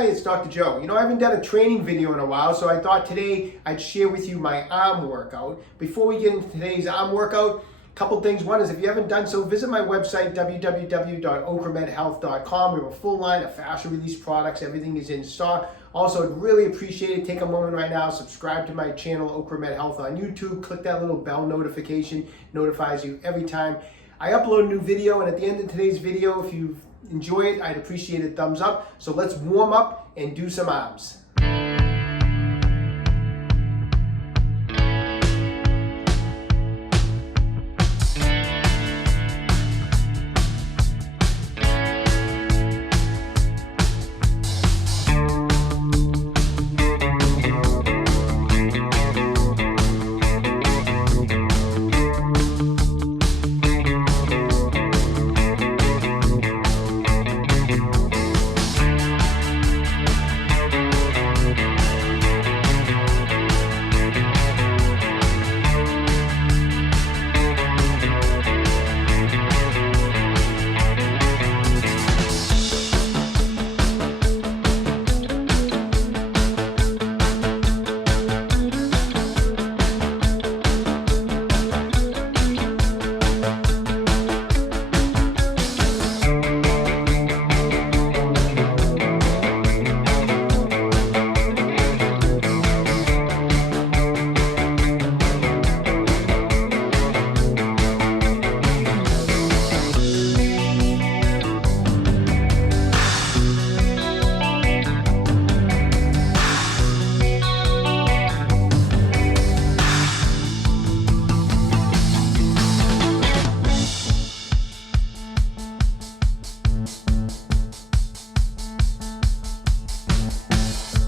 Hi, it's Dr. Joe. You know, I haven't done a training video in a while, so I thought today I'd share with you my arm workout. Before we get into today's arm workout, a couple things. One is, if you haven't done so, visit my website, www.OcraMedHealth.com. We have a full line of fascia release products. Everything is in stock. Also, I'd really appreciate it. Take a moment right now, subscribe to my channel, OcraMed Health on YouTube. Click that little bell notification. Notifies you every time I upload a new video. And at the end of today's video, if you've enjoy it, I'd appreciate a thumbs up. So let's warm up and do some arms.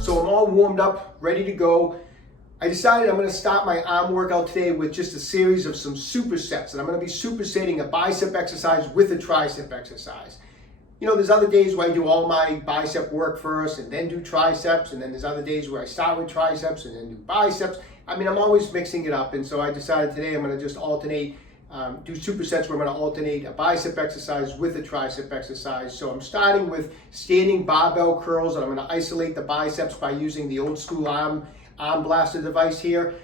So I'm all warmed up, ready to go. I decided I'm going to start my arm workout today with just a series of some supersets. And I'm going to be supersetting a bicep exercise with a tricep exercise. You know, there's other days where I do all my bicep work first and then do triceps. And then there's other days where I start with triceps and then do biceps. I mean, I'm always mixing it up. And so I decided today I'm going to just alternate, do supersets where I'm going to alternate a bicep exercise with a tricep exercise. So I'm starting with standing barbell curls, and I'm going to isolate the biceps by using the old school arm blaster device here.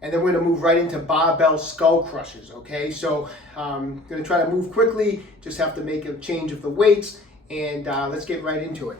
And then we're going to move right into barbell skull crushes, okay? So I'm going to try to move quickly, just have to make a change of the weights, and let's get right into it.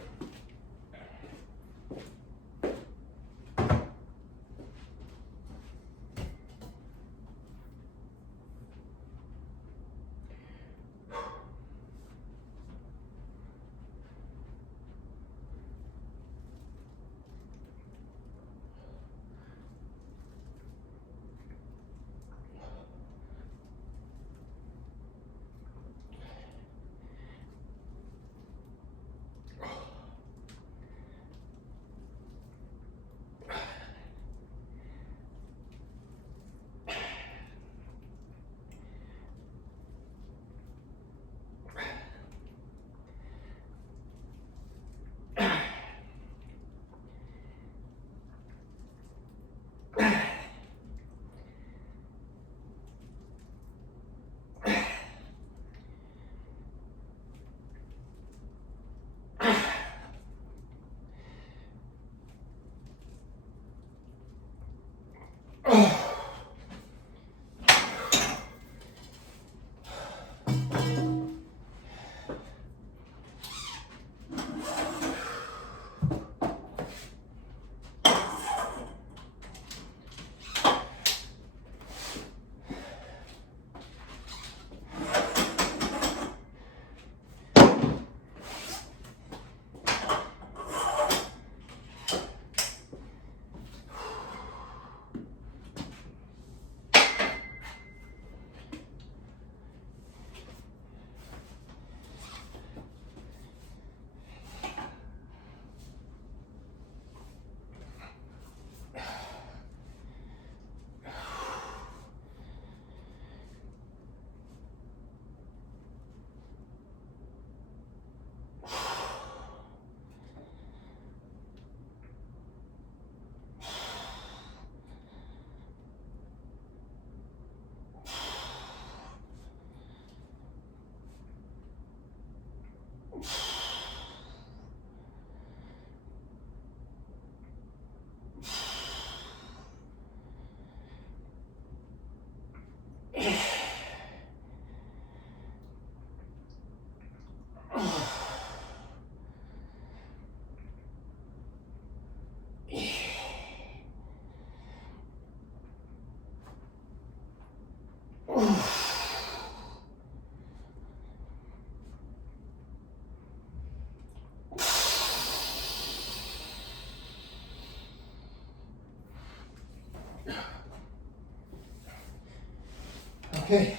Okay,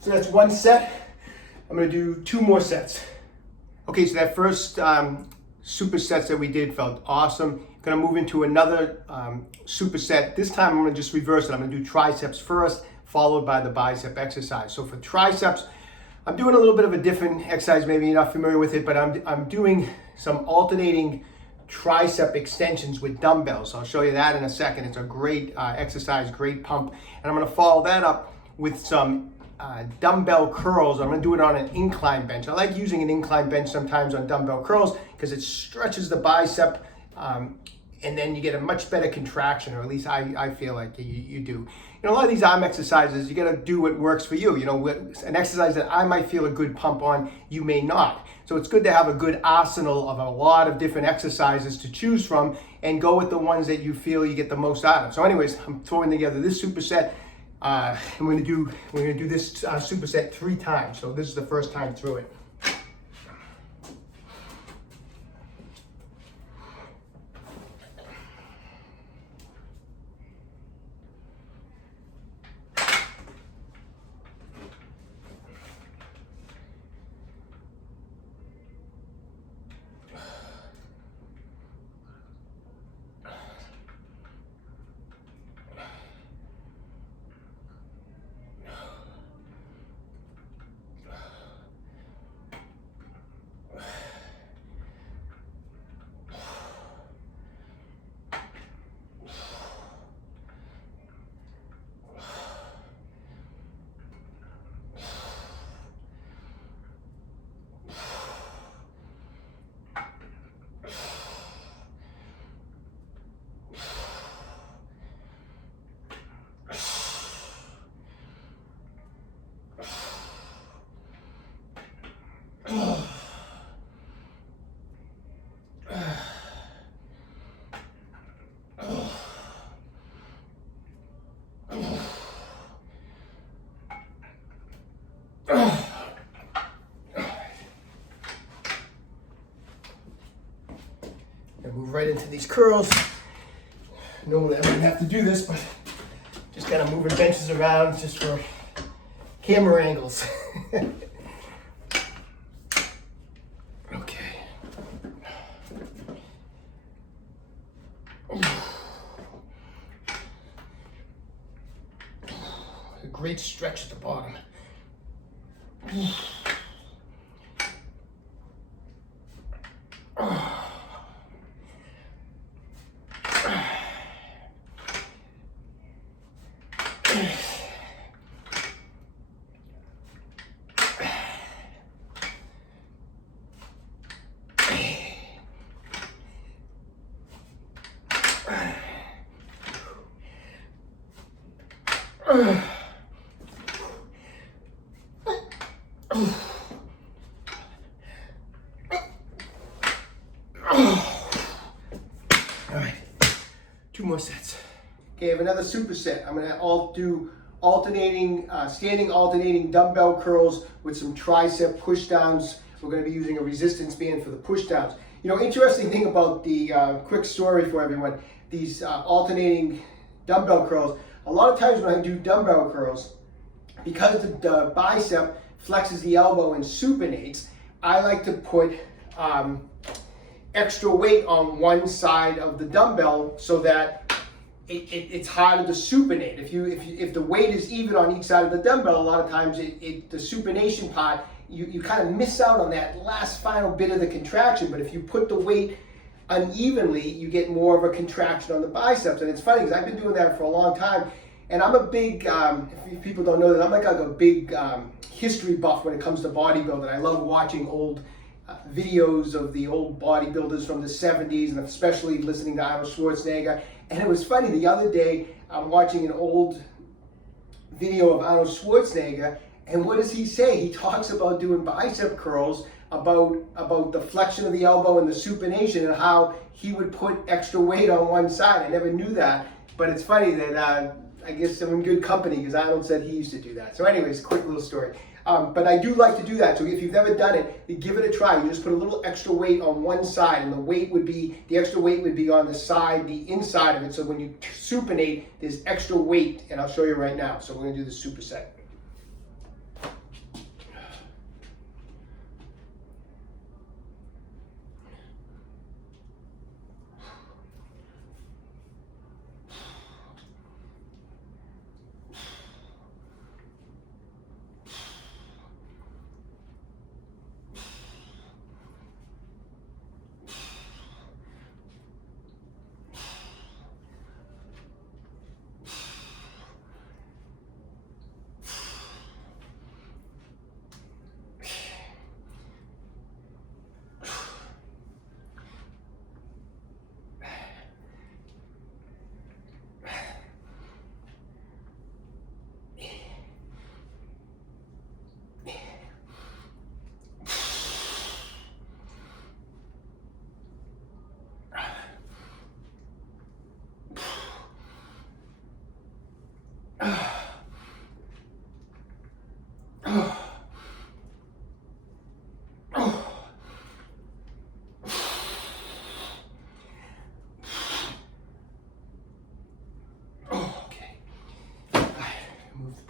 so that's one set. I'm gonna do 2 more sets. Okay, so that first supersets that we did felt awesome. Gonna move into another superset. This time I'm gonna just reverse it. I'm gonna do triceps first, followed by the bicep exercise. So for triceps, I'm doing a little bit of a different exercise. Maybe you're not familiar with it, but I'm doing some alternating tricep extensions with dumbbells. I'll show you that in a second. It's a great exercise, great pump. And I'm gonna follow that up with some dumbbell curls. I'm gonna do it on an incline bench. I like using an incline bench sometimes on dumbbell curls because it stretches the bicep and then you get a much better contraction, or at least I feel like you do. You know, a lot of these arm exercises, you gotta do what works for you. You know, an exercise that I might feel a good pump on, you may not. So it's good to have a good arsenal of a lot of different exercises to choose from and go with the ones that you feel you get the most out of. So anyways, I'm throwing together this superset. We're gonna do this superset 3 times. So this is the first time through it. Move right into these curls. Normally I wouldn't have to do this, but just kind of moving benches around just for camera angles. Okay. A great stretch at the bottom. Alright, 2 more sets. Okay, I have another superset. I'm gonna do alternating, standing alternating dumbbell curls with some tricep pushdowns. We're gonna be using a resistance band for the pushdowns. You know, interesting thing about the, quick story for everyone, these alternating dumbbell curls, a lot of times when I do dumbbell curls, because the bicep flexes the elbow and supinates, I like to put extra weight on one side of the dumbbell so that it's harder to supinate. If the weight is even on each side of the dumbbell, a lot of times the supination part, you kind of miss out on that last final bit of the contraction. But if you put the weight unevenly, you get more of a contraction on the biceps. And it's funny because I've been doing that for a long time. And I'm a big, if people don't know that, I'm like a big history buff when it comes to bodybuilding. I love watching old videos of the old bodybuilders from the 70s, and especially listening to Arnold Schwarzenegger. And it was funny, the other day, I'm watching an old video of Arnold Schwarzenegger, and what does he say? He talks about doing bicep curls, about the flexion of the elbow and the supination, and how he would put extra weight on one side. I never knew that, but it's funny that I guess I'm in good company because Arnold said he used to do that. So anyways, quick little story. But I do like to do that. So if you've never done it, give it a try. You just put a little extra weight on one side, and the extra weight would be on the side, the inside of it. So when you supinate, there's extra weight, and I'll show you right now. So we're gonna do the superset.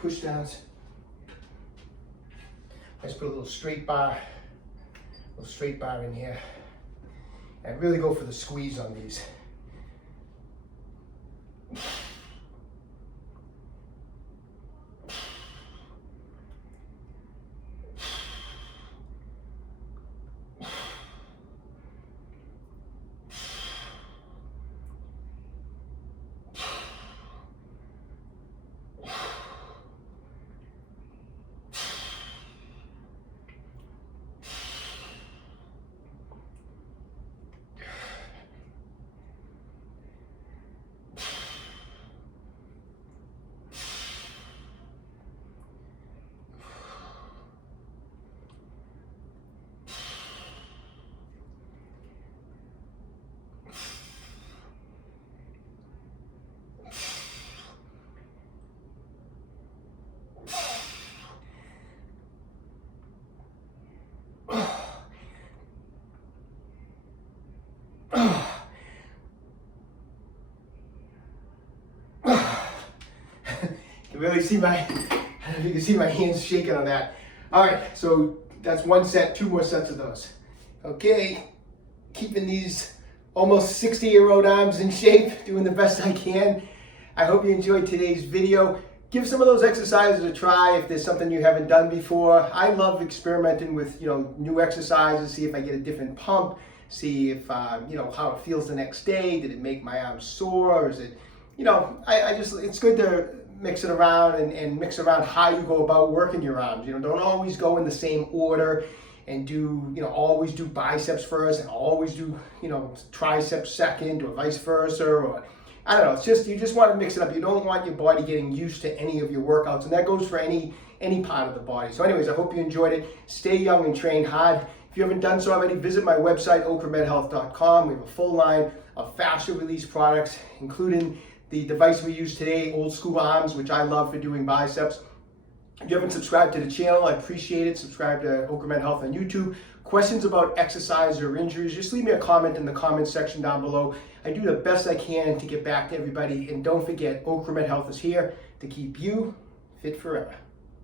pushdowns. Let's put a little straight bar in here. And really go for the squeeze on these. You really see I don't know if you can see my hands shaking on that. All right, so that's one set, 2 more sets of those. Okay, keeping these almost 60-year-old arms in shape, doing the best I can. I hope you enjoyed today's video. Give some of those exercises a try if there's something you haven't done before. I love experimenting with new exercises, see if I get a different pump, see if how it feels the next day. Did it make my arms sore? Or is it, it's good to mix it around and mix around how you go about working your arms. Don't always go in the same order and do, always do biceps first and always do, triceps second or vice versa, or I don't know. It's just, you just want to mix it up. You don't want your body getting used to any of your workouts, and that goes for any part of the body. So anyways, I hope you enjoyed it. Stay young and train hard. If you haven't done so already, visit my website, OcraMedHealth.com. We have a full line of faster release products, including the device we use today, old school arms, which I love for doing biceps. If you haven't subscribed to the channel, I appreciate it. Subscribe to OcraMed Health on YouTube. Questions about exercise or injuries, just leave me a comment in the comment section down below. I do the best I can to get back to everybody. And don't forget, OcraMed Health is here to keep you fit forever.